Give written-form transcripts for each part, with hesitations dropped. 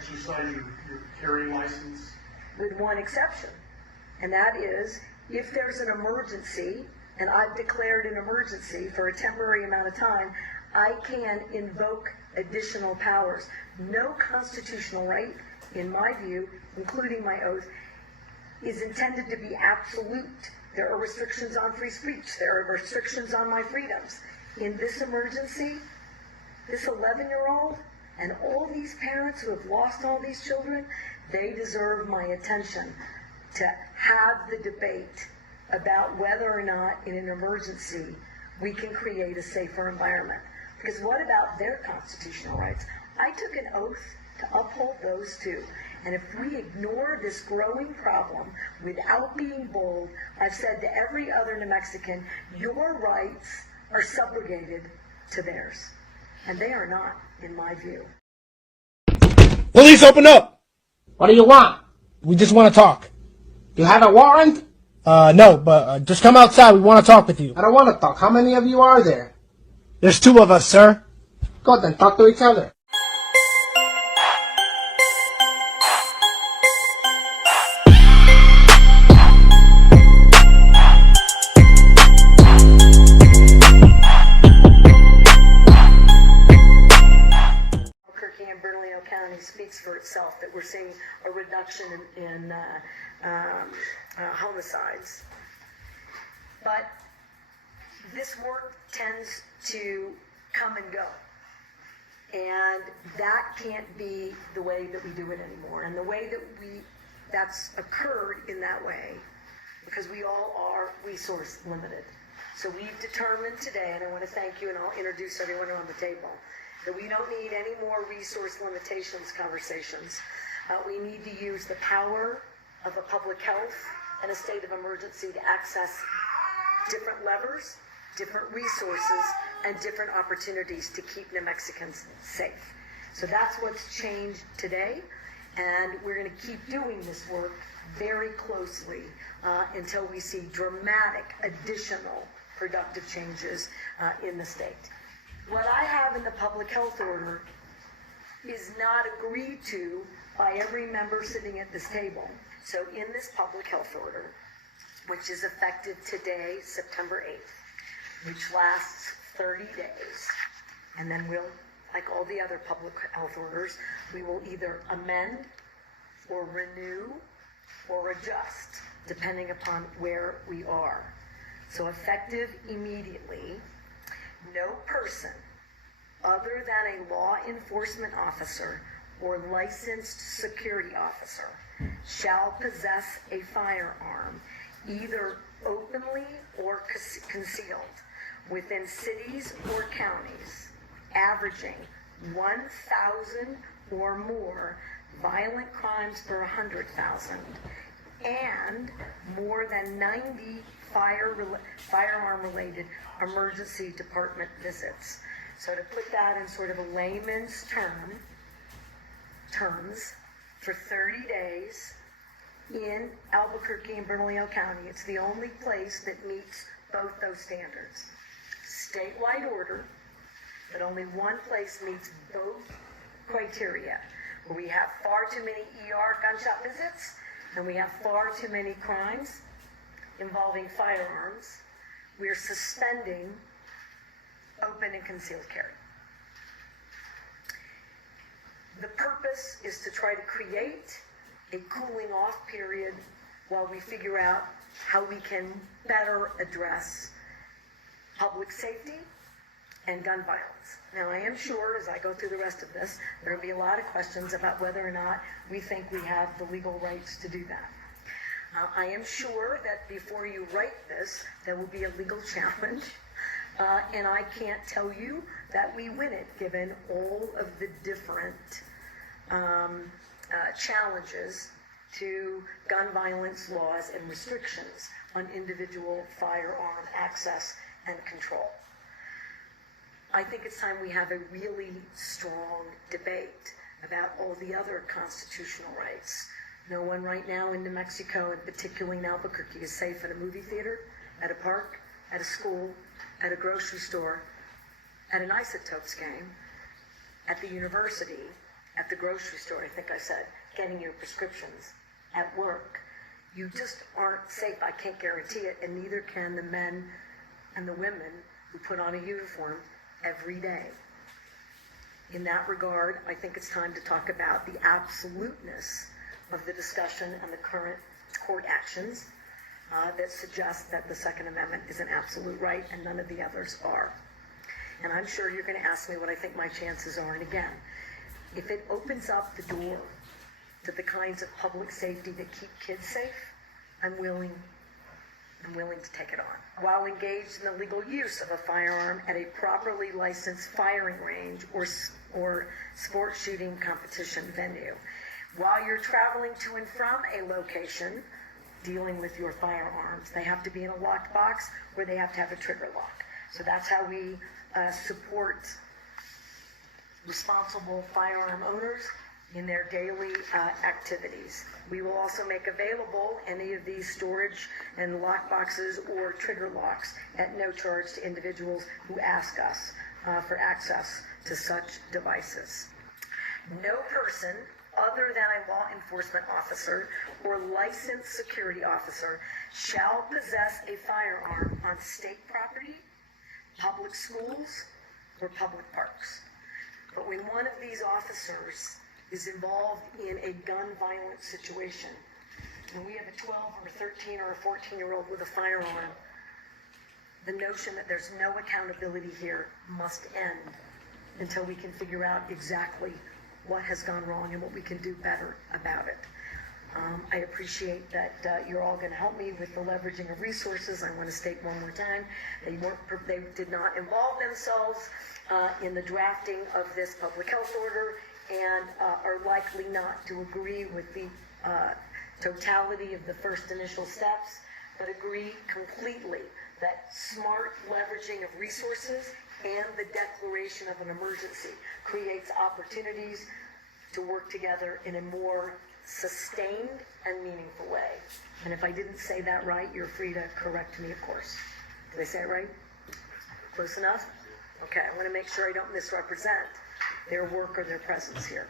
exercise your carrying license? With one exception, and that is if there's an emergency, and I've declared an emergency for a temporary amount of time, I can invoke additional powers. No constitutional right, in my view, including my oath, is intended to be absolute. There are restrictions on free speech. There are restrictions on my freedoms. In this emergency, this 11-year-old and all these parents who have lost all these children, they deserve my attention to have the debate about whether or not in an emergency we can create a safer environment. Because what about their constitutional rights? I took an oath to uphold those too. And if we ignore this growing problem without being bold, I've said to every other New Mexican, your rights are subrogated to theirs. And they are not, in my view. Police, open up! What do you want? We just want to talk. You have a warrant? No, but just come outside. We want to talk with you. I don't want to talk. How many of you are there? There's 2 of us, sir. Go then, talk to each other. Albuquerque and Bernalillo County speaks for itself that we're seeing a reduction in homicides. But this work tends to come and go. And that can't be the way that we do it anymore. And the way that that's occurred in that way, because we all are resource limited. So we've determined today, and I want to thank you, and I'll introduce everyone around the table, that we don't need any more resource limitations conversations. We need to use the power of a public health and a state of emergency to access different levers, different resources, and different opportunities to keep New Mexicans safe. So that's what's changed today, and we're going to keep doing this work very closely until we see dramatic additional productive changes in the state. What I have in the public health order is not agreed to by every member sitting at this table. So in this public health order, which is effective today, September 8th, which lasts 30 days, and then we'll, like all the other public health orders, we will either amend or renew or adjust, depending upon where we are. So effective immediately, no person other than a law enforcement officer or licensed security officer shall possess a firearm, either openly or concealed, within cities or counties, averaging 1,000 or more violent crimes per 100,000, and more than 90 firearm-related emergency department visits. So to put that in sort of a layman's terms, for 30 days in Albuquerque and Bernalillo County, it's the only place that meets both those standards. Statewide order, but only one place meets both criteria, where we have far too many ER gunshot visits and we have far too many crimes involving firearms. We're suspending open and concealed carry. The purpose is to try to create a cooling off period while we figure out how we can better address public safety and gun violence. Now, I am sure, as I go through the rest of this, there will be a lot of questions about whether or not we think we have the legal rights to do that. I am sure that before you write this, there will be a legal challenge, and I can't tell you that we win it, given all of the different challenges to gun violence laws and restrictions on individual firearm access and control. I think it's time we have a really strong debate about all the other constitutional rights. No one right now in New Mexico, and particularly in Albuquerque, is safe at a movie theater, at a park, at a school, at a grocery store, at an Isotopes game, at the university, at the grocery store, I think I said, getting your prescriptions, at work. You just aren't safe. I can't guarantee it, and neither can the men and the women who put on a uniform every day. In that regard, I think it's time to talk about the absoluteness of the discussion and the current court actions that suggest that the Second Amendment is an absolute right and none of the others are. And I'm sure you're going to ask me what I think my chances are. And again, if it opens up the door to the kinds of public safety that keep kids safe, I'm willing to take it on. While engaged in the legal use of a firearm at a properly licensed firing range or sport shooting competition venue. While you're traveling to and from a location dealing with your firearms, they have to be in a locked box or they have to have a trigger lock. So that's how we support responsible firearm owners in their daily activities. We will also make available any of these storage and lock boxes or trigger locks at no charge to individuals who ask us for access to such devices. No person other than a law enforcement officer or licensed security officer shall possess a firearm on state property, public schools, or public parks. But when one of these officers is involved in a gun violence situation, and we have a 12 or a 13 or a 14-year-old with a firearm, the notion that there's no accountability here must end until we can figure out exactly what has gone wrong and what we can do better about it. I appreciate that you're all going to help me with the leveraging of resources. I want to state one more time, they did not involve themselves in the drafting of this public health order and are likely not to agree with the totality of the first initial steps, but agree completely that smart leveraging of resources and the declaration of an emergency creates opportunities to work together in a more sustained and meaningful way. And if I didn't say that right, you're free to correct me, of course. Did I say it right? Close enough? Okay, I want to make sure I don't misrepresent their work or their presence here.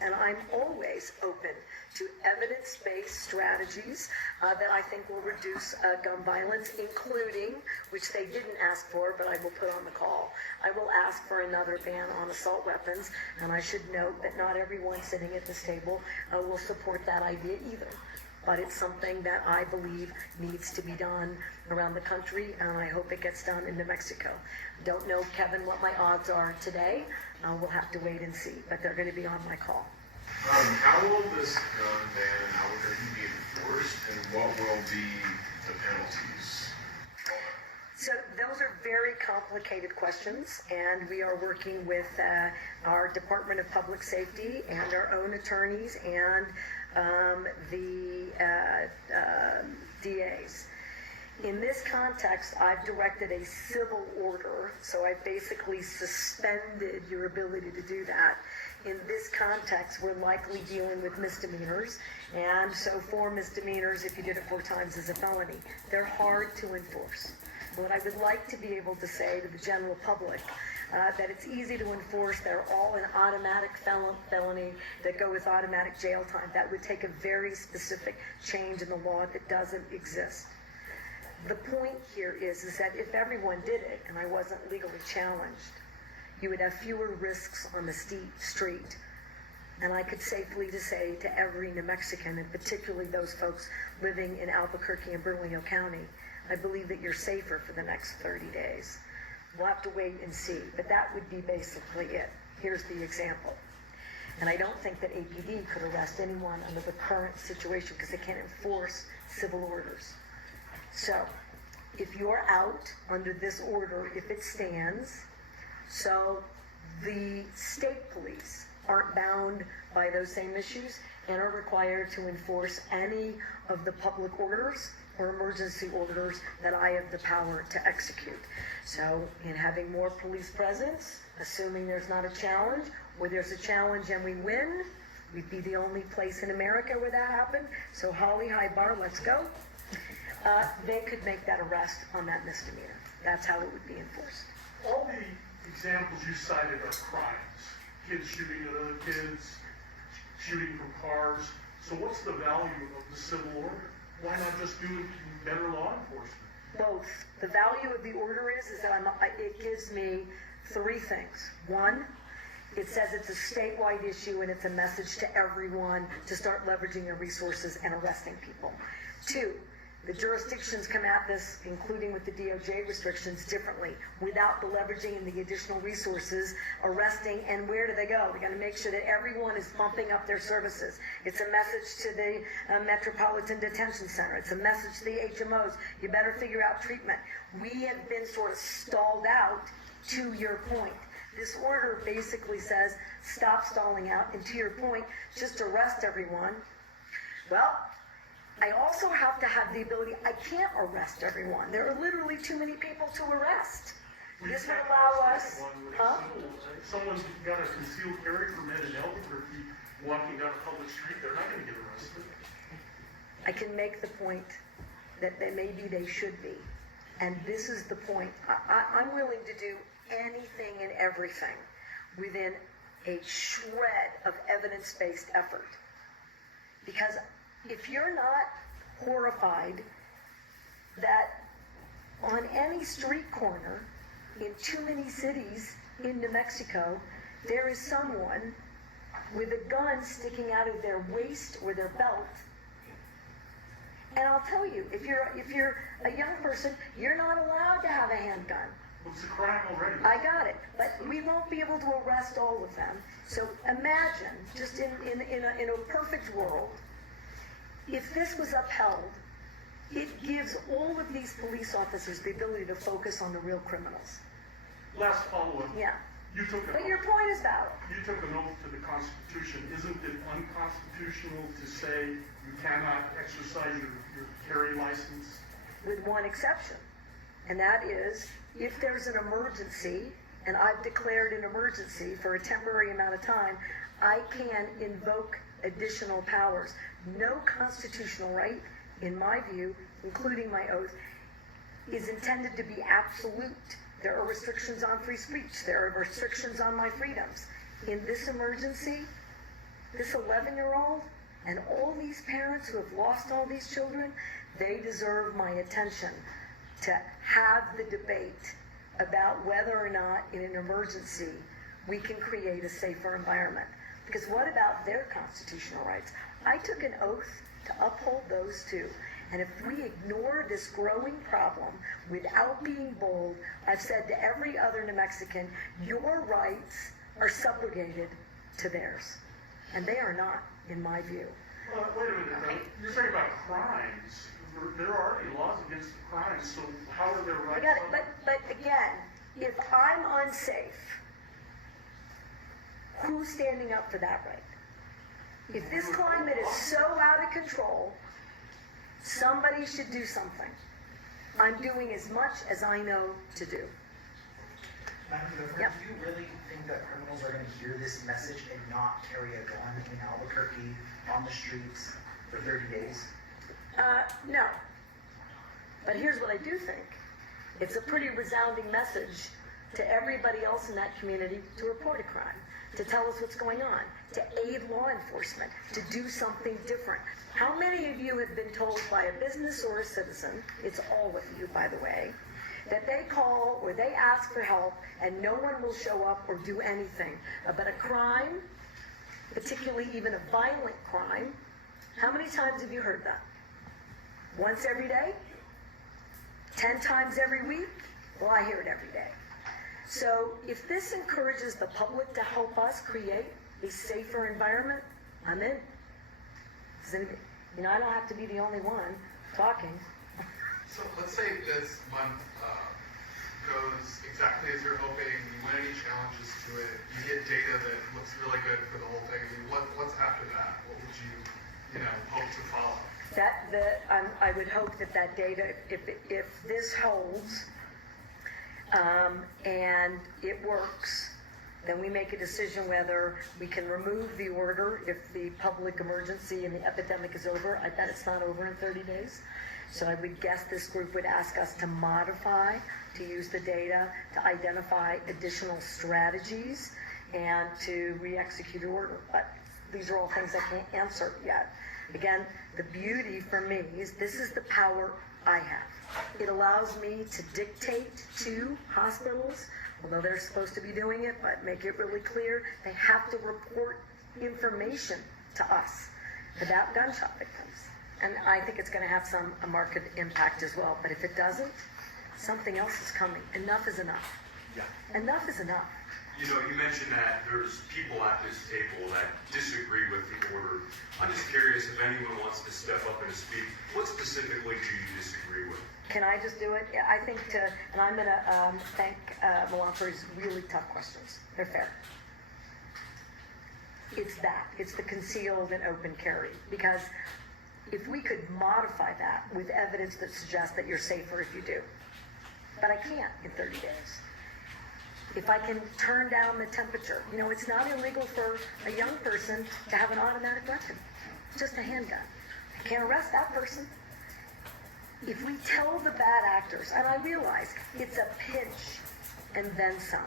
And I'm always open to evidence-based strategies that I think will reduce gun violence, including, which they didn't ask for, but I will put on the call, I will ask for another ban on assault weapons, and I should note that not everyone sitting at this table will support that idea either. But it's something that I believe needs to be done around the country, and I hope it gets done in New Mexico. Don't know, Kevin, what my odds are today. We'll have to wait and see, but they're going to be on my call. How will this gun ban, how will it be enforced, and what will be the penalties? So those are very complicated questions, and we are working with our Department of Public Safety and our own attorneys and the DAs. In this context, I've directed a civil order, so I basically suspended your ability to do that. In this context, we're likely dealing with misdemeanors, and so 4 misdemeanors, if you did it 4 times, is a felony. They're hard to enforce. What I would like to be able to say to the general public, that it's easy to enforce, they're all an automatic felony that go with automatic jail time. That would take a very specific change in the law that doesn't exist. The point here is that if everyone did it, and I wasn't legally challenged, you would have fewer risks on the street. And I could safely say to every New Mexican, and particularly those folks living in Albuquerque and Bernalillo County, I believe that you're safer for the next 30 days. We'll have to wait and see, but that would be basically it. Here's the example. And I don't think that APD could arrest anyone under the current situation because they can't enforce civil orders. So, if you're out under this order, if it stands, so the state police aren't bound by those same issues and are required to enforce any of the public orders or emergency orders that I have the power to execute. So, in having more police presence, assuming there's not a challenge, or there's a challenge and we win, we'd be the only place in America where that happened. So, Holly, high bar, let's go. They could make that arrest on that misdemeanor. That's how it would be enforced. All the examples you cited are crimes. Kids shooting at other kids, shooting from cars. So what's the value of the civil order? Why not just do better law enforcement? Both. The value of the order is that it gives me three things. One, it says it's a statewide issue and it's a message to everyone to start leveraging their resources and arresting people. Two, the jurisdictions come at this, including with the DOJ restrictions, differently, without the leveraging and the additional resources, arresting, and where do they go? They got to make sure that everyone is bumping up their services. It's a message to the Metropolitan Detention Center. It's a message to the HMOs. You better figure out treatment. We have been sort of stalled out, to your point. This order basically says, stop stalling out, and to your point, just arrest everyone. Well, I also have to have the ability, I can't arrest everyone. There are literally too many people to arrest. This would allow us, Someone's got a concealed carry permit in Albuquerque walking down a public street, they're not gonna get arrested. I can make the point that maybe they should be. And this is the point. I'm willing to do anything and everything within a shred of evidence-based effort. Because if you're not horrified that on any street corner in too many cities in New Mexico, there is someone with a gun sticking out of their waist or their belt. And I'll tell you, if you're a young person, you're not allowed to have a handgun. Well, it's a crime already. I got it, but we won't be able to arrest all of them. So imagine, just in a perfect world, if this was upheld, it gives all of these police officers the ability to focus on the real criminals. Last follow-up. Yeah. You took But your point is valid. You took an oath to the Constitution. Isn't it unconstitutional to say you cannot exercise your carry license? With one exception, and that is if there's an emergency, and I've declared an emergency for a temporary amount of time, I can invoke additional powers. No constitutional right, in my view, including my oath, is intended to be absolute. There are restrictions on free speech. There are restrictions on my freedoms. In this emergency, this 11-year-old and all these parents who have lost all these children, they deserve my attention to have the debate about whether or not in an emergency we can create a safer environment. Because what about their constitutional rights? I took an oath to uphold those too. And if we ignore this growing problem without being bold, I've said to every other New Mexican, your rights are subrogated to theirs. And they are not, in my view. Wait a minute. You're talking about crimes. There are already laws against crimes, so how are their rights? I got it. But again, if I'm unsafe, who's standing up for that right? If this climate is so out of control, somebody should do something. I'm doing as much as I know to do. Madam Governor, Yep. do you really think that criminals are going to hear this message and not carry a gun in Albuquerque on the streets for 30 days? No. But here's what I do think. It's a pretty resounding message to everybody else in that community to report a crime, to tell us what's going on, to aid law enforcement, to do something different. How many of you have been told by a business or a citizen, it's all of you, by the way, that they call or they ask for help and no one will show up or do anything about a crime, particularly even a violent crime? How many times have you heard that? Once every day? 10 times every week? Well, I hear it every day. So if this encourages the public to help us create a safer environment, I'm in. I don't have to be the only one talking. So let's say this month goes exactly as you're hoping. You win any challenges to it. You get data that looks really good for the whole thing. I mean, what's after that? What would you hope to follow? I would hope that data, if this holds and it works, then we make a decision whether we can remove the order if the public emergency and the epidemic is over. I bet it's not over in 30 days. So I would guess this group would ask us to modify, to use the data, to identify additional strategies, and to re-execute the order. But these are all things I can't answer yet. Again, the beauty for me is this is the power I have. It allows me to dictate to hospitals, although they're supposed to be doing it, but make it really clear, they have to report information to us about gunshot victims. And I think it's going to have a market impact as well. But if it doesn't, something else is coming. Enough is enough. Yeah. Enough is enough. You know, you mentioned that there's people at this table that disagree with the order. I'm just curious if anyone wants to step up and speak. What specifically do you disagree with? Can I just do it? Yeah, I think and I'm going to thank Milan for his really tough questions. They're fair. It's that. It's the concealed and open carry. Because if we could modify that with evidence that suggests that you're safer if you do. But I can't in 30 days. If I can turn down the temperature, you know, it's not illegal for a young person to have an automatic weapon, just a handgun. I can't arrest that person. If we tell the bad actors, and I realize it's a pinch and then some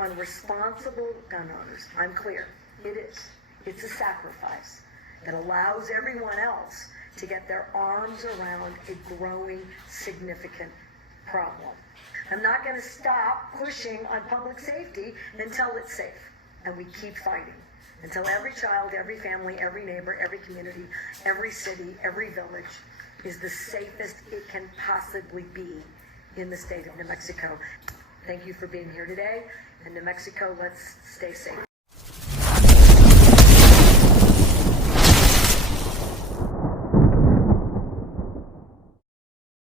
on responsible gun owners, I'm clear, it is. It's a sacrifice that allows everyone else to get their arms around a growing, significant problem. I'm not going to stop pushing on public safety until it's safe. And we keep fighting. Until every child, every family, every neighbor, every community, every city, every village is the safest it can possibly be in the state of New Mexico. Thank you for being here today. And New Mexico, let's stay safe.